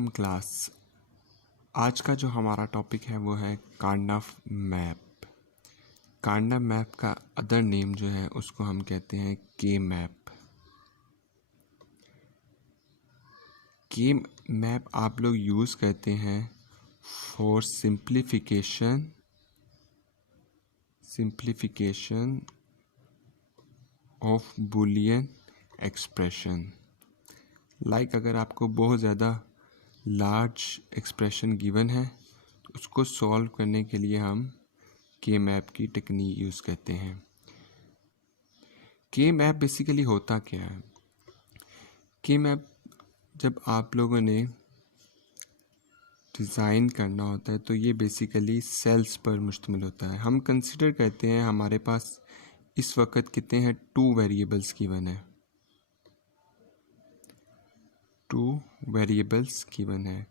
वालेकुम क्लास। आज का जो हमारा टॉपिक है वो है कार्नफ मैप। कार्नफ मैप का अदर नेम जो है उसको हम कहते हैं के मैप। के मैप आप लोग यूज़ करते हैं for simplification of Boolean expression. Like अगर आपको बहुत ज़्यादा लार्ज एक्सप्रेशन गिवन है तो उसको सॉल्व करने के लिए हम के मैप की टेक्निक यूज़ करते हैं। के मैप बेसिकली होता क्या है? के मैप जब आप लोगों ने डिज़ाइन करना होता है तो ये बेसिकली सेल्स पर मुश्तमिल होता है। हम कंसिडर करते हैं हमारे पास इस वक्त कितने हैं, 2 वेरिएबल्स गिवन है, 2 वेरिएबल्स गिवन है।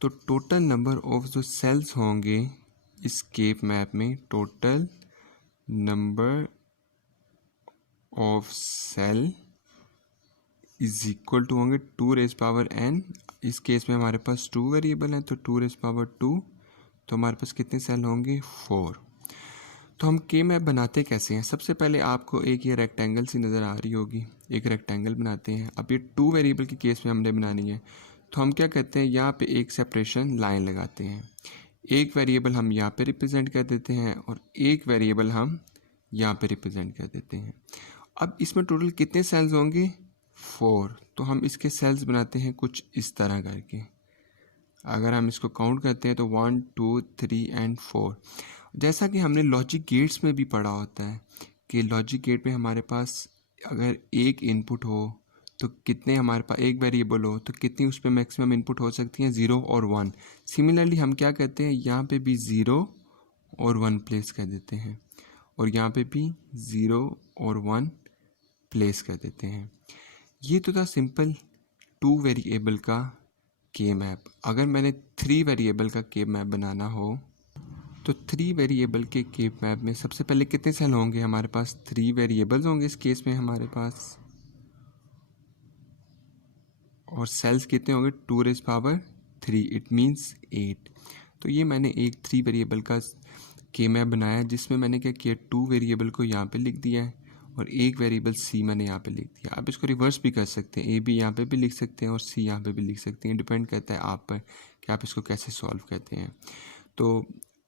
तो टोटल नंबर ऑफ जो सेल्स होंगे इस केप मैप में, total number of cell is equal to होंगे 2 रेज़ पावर n। इस केस में हमारे पास 2 वेरिएबल हैं तो 2 रेज़ पावर 2, तो हमारे पास कितने सेल होंगे, 4। तो हम के मैप बनाते कैसे हैं? सबसे पहले आपको एक ये रेक्टेंगल सी नज़र आ रही होगी, एक रेक्टेंगल बनाते हैं। अब ये 2 वेरिएबल के केस में हमने बनानी है तो हम क्या करते हैं, यहाँ पे एक सेपरेशन लाइन लगाते हैं। एक वेरिएबल हम यहाँ पे रिप्रेजेंट कर देते हैं और एक वेरिएबल हम यहाँ पे रिप्रेजेंट कर देते हैं। अब इसमें टोटल कितने सेल्स होंगे, 4। तो हम इसके सेल्स बनाते हैं कुछ इस तरह करके। अगर हम इसको काउंट करते हैं तो 1 2 3 एंड 4। जैसा कि हमने लॉजिक गेट्स में भी पढ़ा होता है कि लॉजिक गेट में हमारे पास अगर एक इनपुट हो तो कितने, हमारे पास एक वेरिएबल हो तो कितनी उस पर मैक्सिमम इनपुट हो सकती हैं, 0 और 1। सिमिलरली हम क्या करते हैं, यहाँ पे भी 0 और 1 प्लेस कर देते हैं और यहाँ पे भी 0 और 1 प्लेस कर देते हैं। ये तो था सिंपल 2 वेरिएबल का के मैप। अगर मैंने 3 वेरिएबल का के मैप बनाना हो तो 3 वेरिएबल के के मैप में सबसे पहले कितने सेल होंगे, हमारे पास 3 वेरिएबल्स होंगे इस केस में हमारे पास, और सेल्स कितने होंगे, 2 रेज़ पावर 3, इट मीन्स 8। तो ये मैंने एक 3 वेरिएबल का के मैप बनाया जिसमें मैंने क्या किया, 2 वेरिएबल को यहाँ पे लिख दिया है और एक वेरिएबल सी मैंने यहाँ पे लिख दिया। आप इसको रिवर्स भी कर सकते हैं, ए भी यहाँ पे भी लिख सकते हैं और सी यहाँ पे भी लिख सकते हैं, डिपेंड करता है आप पर कि आप इसको कैसे सॉल्व करते हैं। तो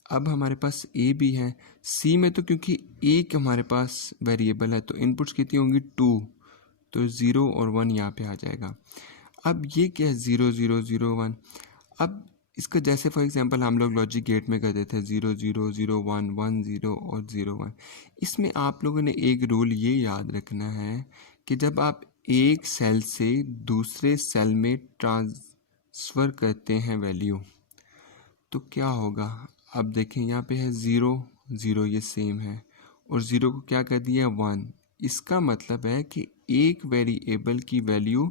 अब हमारे पास ए भी है, सी में तो क्योंकि एक हमारे पास वेरिएबल है तो इनपुट्स कितनी होंगी, 2, तो 0 और 1 यहाँ पे आ जाएगा। अब ये क्या है, 0 0 0 1। अब इसका जैसे फॉर एग्जांपल हम लोग लॉजिक गेट में कर देते हैं 0 0 0 1 1 0 और 0 1। इसमें आप लोगों ने एक रूल ये याद रखना है कि जब आप एक सेल से दूसरे सेल में ट्रांसफ़र करते हैं वैल्यू तो क्या होगा। अब देखें यहाँ पे है 0 0, ये सेम है, और 0 को क्या कर दिया, 1। इसका मतलब है कि एक वेरिएबल की वैल्यू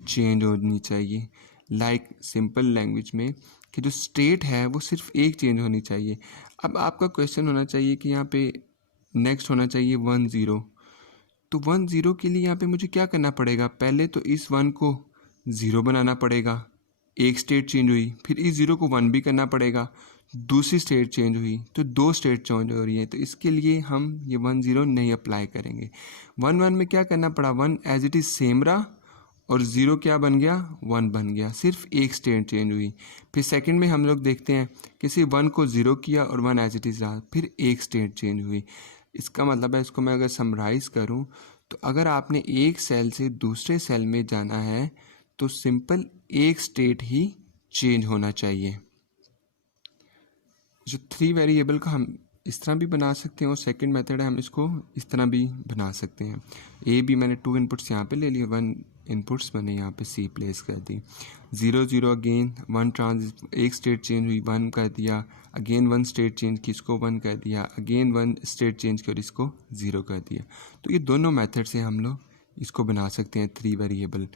चेंज होनी चाहिए। लाइक सिंपल लैंग्वेज में कि जो स्टेट है वो सिर्फ एक चेंज होनी चाहिए। अब आपका क्वेश्चन होना चाहिए कि यहाँ पे नेक्स्ट होना चाहिए 1 0। तो 1 0 के लिए यहाँ पे मुझे क्या करना पड़ेगा, पहले तो इस 1 को 0 बनाना पड़ेगा, एक स्टेट चेंज हुई, फिर इस 0 को 1 भी करना पड़ेगा, दूसरी स्टेट चेंज हुई, तो 2 स्टेट चेंज हो रही है। तो इसके लिए हम ये 1 0 नहीं अप्लाई करेंगे। 1 1 में क्या करना पड़ा, 1 एज इट इज़ सेम रहा और 0 क्या बन गया, 1 बन गया, सिर्फ एक स्टेट चेंज हुई। फिर सेकंड में हम लोग देखते हैं किसी 1 को 0 किया और 1 एज इट इज़ रहा, फिर एक स्टेट चेंज हुई। इसका मतलब है, इसको मैं अगर समराइज़ करूं तो अगर आपने एक सेल से दूसरे सेल में जाना है तो सिंपल एक स्टेट ही चेंज होना चाहिए। जो 3 वेरिएबल का हम इस तरह भी बना सकते हैं और सेकंड मेथड है हम इसको इस तरह भी बना सकते हैं। ए भी मैंने 2 इनपुट्स यहाँ पे ले लिए, 1 इनपुट्स मैंने यहाँ पे सी प्लेस कर दी, 0 0 अगेन 1 एक स्टेट चेंज हुई, 1 कर दिया, अगेन 1 स्टेट चेंज की, इसको 1 कर दिया, अगेन 1 स्टेट चेंज की और इसको 0 कर दिया। तो ये दोनों मेथड से हम लोग इसको बना सकते हैं 3 वेरिएबल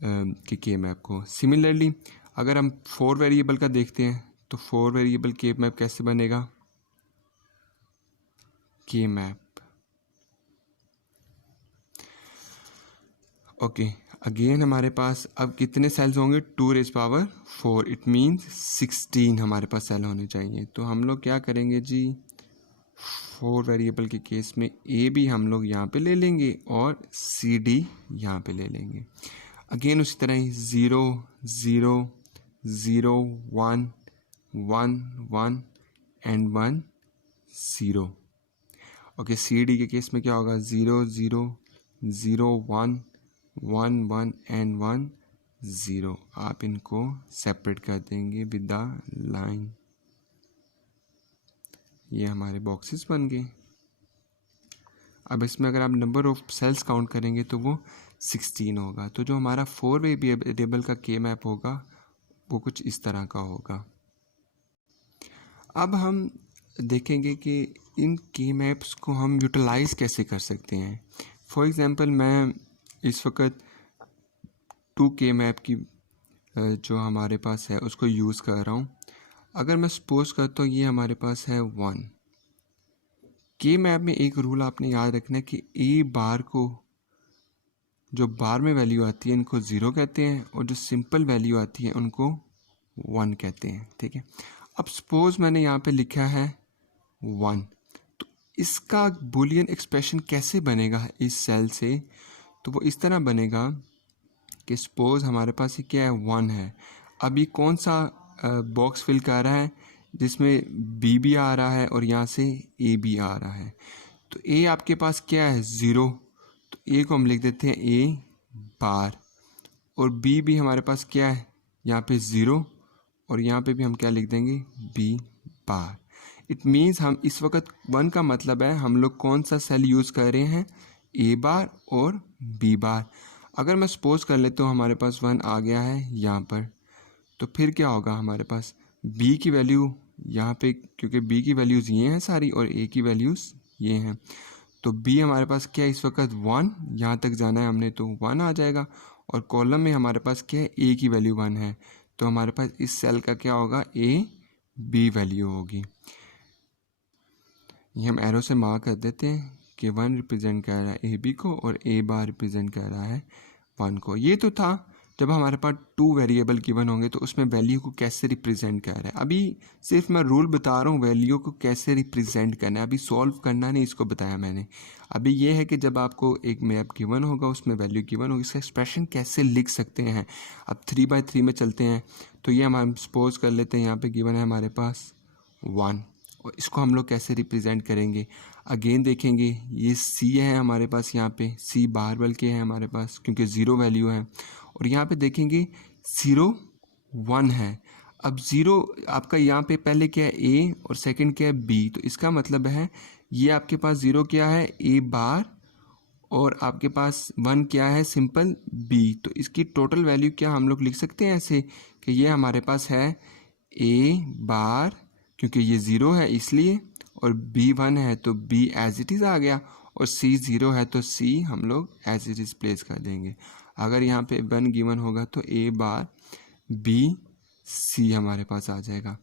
के मैप को। सिमिलरली अगर हम 4 वेरिएबल का देखते हैं तो 4 वेरिएबल के मैप कैसे बनेगा, के मैप। ओके, अगेन हमारे पास अब कितने सेल्स होंगे, 2⁴, इट मीन्स 16 हमारे पास सेल होने चाहिए। तो हम लोग क्या करेंगे जी, 4 वेरिएबल के केस में ए भी हम लोग यहाँ पे ले लेंगे और सी डी यहाँ पे ले लेंगे। अगेन उसी तरह ही 0 0 0 1 1 1 एंड 1 0। ओके, सी डी के केस में क्या होगा, 0 0 0 1 1 1 एंड 1 0। आप इनको सेपरेट कर देंगे विद द लाइन। ये हमारे बॉक्सेस बन गए। अब इसमें अगर आप नंबर ऑफ सेल्स काउंट करेंगे तो वो 16 होगा। तो जो हमारा 4 वेरिएबल का के मैप होगा वो कुछ इस तरह का होगा। अब हम देखेंगे कि इन के मैप्स को हम यूटिलाइज कैसे कर सकते हैं। फॉर एग्जांपल मैं इस वक्त 2 के मैप की जो हमारे पास है उसको यूज़ कर रहा हूँ। अगर मैं सपोज करता हूँ ये हमारे पास है 1, के मैप में एक रूल आपने याद रखना है कि ए बार को जो बार में वैल्यू आती है इनको 0 कहते हैं और जो सिंपल वैल्यू आती है उनको 1 कहते हैं। ठीक है, अब सपोज मैंने यहाँ पे लिखा है 1, तो इसका बूलियन एक्सप्रेशन कैसे बनेगा इस सेल से, तो वो इस तरह बनेगा कि सपोज हमारे पास ये क्या है, 1 है। अब ये कौन सा बॉक्स फिल कर रहा है, जिसमें बी भी आ रहा है और यहाँ से ए भी आ रहा है। तो ए आपके पास क्या है, 0, तो ए को हम लिख देते हैं ए बार, और बी भी हमारे पास क्या है यहाँ पे 0, और यहाँ पे भी हम क्या लिख देंगे, बी बार। इट मीन्स हम इस वक्त 1 का मतलब है हम लोग कौन सा सेल यूज़ कर रहे हैं, ए बार और बी बार। अगर मैं सपोज कर लेता हूँ हमारे पास 1 आ गया है यहाँ पर, तो फिर क्या होगा, हमारे पास b की वैल्यू यहाँ पे, क्योंकि b की वैल्यूज़ ये हैं सारी और a की वैल्यूज़ ये हैं, तो b हमारे पास क्या है इस वक्त 1, यहाँ तक जाना है हमने तो 1 आ जाएगा, और कॉलम में हमारे पास क्या है, a की वैल्यू 1 है, तो हमारे पास इस सेल का क्या होगा, a b वैल्यू होगी। ये हम एरो से मार्क कर देते हैं कि 1 रिप्रेजेंट कर रहा है ए बी को और ए बार रिप्रेजेंट कर रहा है 1 को। ये तो था जब हमारे पास 2 वेरिएबल गिवन होंगे तो उसमें वैल्यू को कैसे रिप्रेजेंट कर रहा है। अभी सिर्फ मैं रूल बता रहा हूँ वैल्यू को कैसे रिप्रेजेंट करना है, अभी सॉल्व करना नहीं, इसको बताया मैंने। अभी ये है कि जब आपको एक मैप गिवन होगा, उसमें वैल्यू गिवन होगी, इसका एक्सप्रेशन कैसे लिख सकते हैं। अब 3/3 में चलते हैं, तो ये हम सपोज कर लेते हैं यहाँ पर गिवन है हमारे पास 1, और इसको हम लोग कैसे रिप्रेजेंट करेंगे। अगेन देखेंगे ये सी है हमारे पास, यहाँ पे सी बार बल्कि है हमारे पास क्योंकि 0 वैल्यू है, और यहाँ पे देखेंगे 0 1 है। अब 0 आपका यहाँ पे पहले क्या है ए और सेकंड क्या है बी, तो इसका मतलब है ये आपके पास 0 क्या है ए बार और आपके पास 1 क्या है सिंपल बी। तो इसकी टोटल वैल्यू क्या हम लोग लिख सकते हैं ऐसे कि ये हमारे पास है ए बार, क्योंकि ये 0 है इसलिए, और बी 1 है तो बी एज इट इज़ आ गया, और सी 0 है तो सी हम लोग एज इट इज़ प्लेस कर देंगे। अगर यहाँ पे 1 गिवन होगा तो ए बार बी सी हमारे पास आ जाएगा।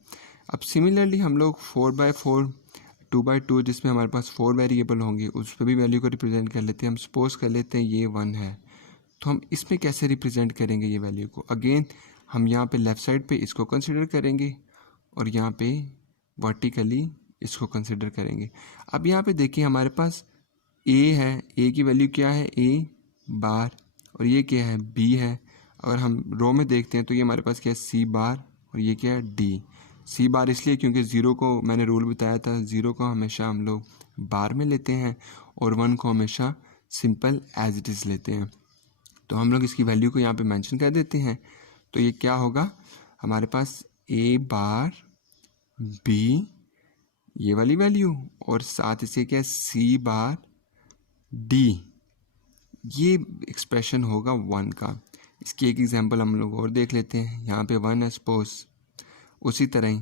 अब सिमिलरली हम लोग 4/4 2/2 जिसमें हमारे पास 4 वेरिएबल होंगे उस पर भी वैल्यू को रिप्रेजेंट कर लेते हैं। हम सपोज कर लेते हैं ये 1 है, तो हम इसमें कैसे रिप्रेजेंट करेंगे ये वैल्यू को। अगेन हम यहाँ पे लेफ़्ट साइड पे इसको कंसिडर करेंगे और यहाँ पे वर्टिकली इसको कंसिडर करेंगे। अब यहाँ पे देखिए हमारे पास a है, a की वैल्यू क्या है a बार, और ये क्या है b है। अगर हम रो में देखते हैं तो ये हमारे पास क्या है c बार, और ये क्या है d। c बार इसलिए क्योंकि 0 को मैंने रूल बताया था, 0 को हमेशा हम लोग बार में लेते हैं और 1 को हमेशा सिंपल एज इट इज़ लेते हैं। तो हम लोग इसकी वैल्यू को यहाँ पे मेंशन कर देते हैं, तो ये क्या होगा हमारे पास a बार b ये वाली वैल्यू और साथ इसे क्या है c बार d, ये एक्सप्रेशन होगा 1 का। इसकी एक एग्जांपल हम लोग और देख लेते हैं। यहाँ पे 1 है सपोज, उसी तरह ही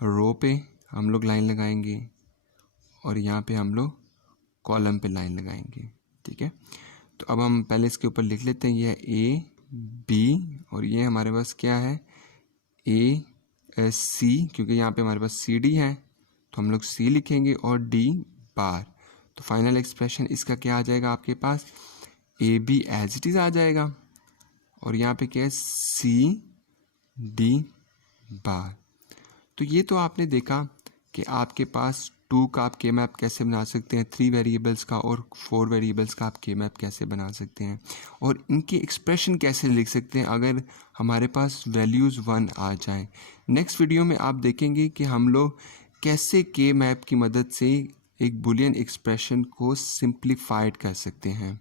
रो पे हम लोग लाइन लगाएंगे और यहाँ पे हम लोग कॉलम पे लाइन लगाएंगे। ठीक है, तो अब हम पहले इसके ऊपर लिख लेते हैं, ये है ए बी और ये हमारे पास क्या है ए सी, क्योंकि यहाँ पे हमारे पास सी डी है तो हम लोग सी लिखेंगे और डी बार। तो फाइनल एक्सप्रेशन इसका क्या आ जाएगा आपके पास, a b as it is आ जाएगा। और यहाँ पे क्या है सी डी बार। तो ये तो आपने देखा कि आपके पास 2 का आप के मैप कैसे बना सकते हैं, 3 वेरिएबल्स का और 4 वेरिएबल्स का आप के मैप कैसे बना सकते हैं, और इनकी एक्सप्रेशन कैसे लिख सकते हैं अगर हमारे पास वैल्यूज़ 1 आ जाएं। नेक्स्ट वीडियो में आप देखेंगे कि हम लोग कैसे के मैप की मदद से एक बुलियन एक्सप्रेशन को सिंप्लीफाइड कर सकते हैं।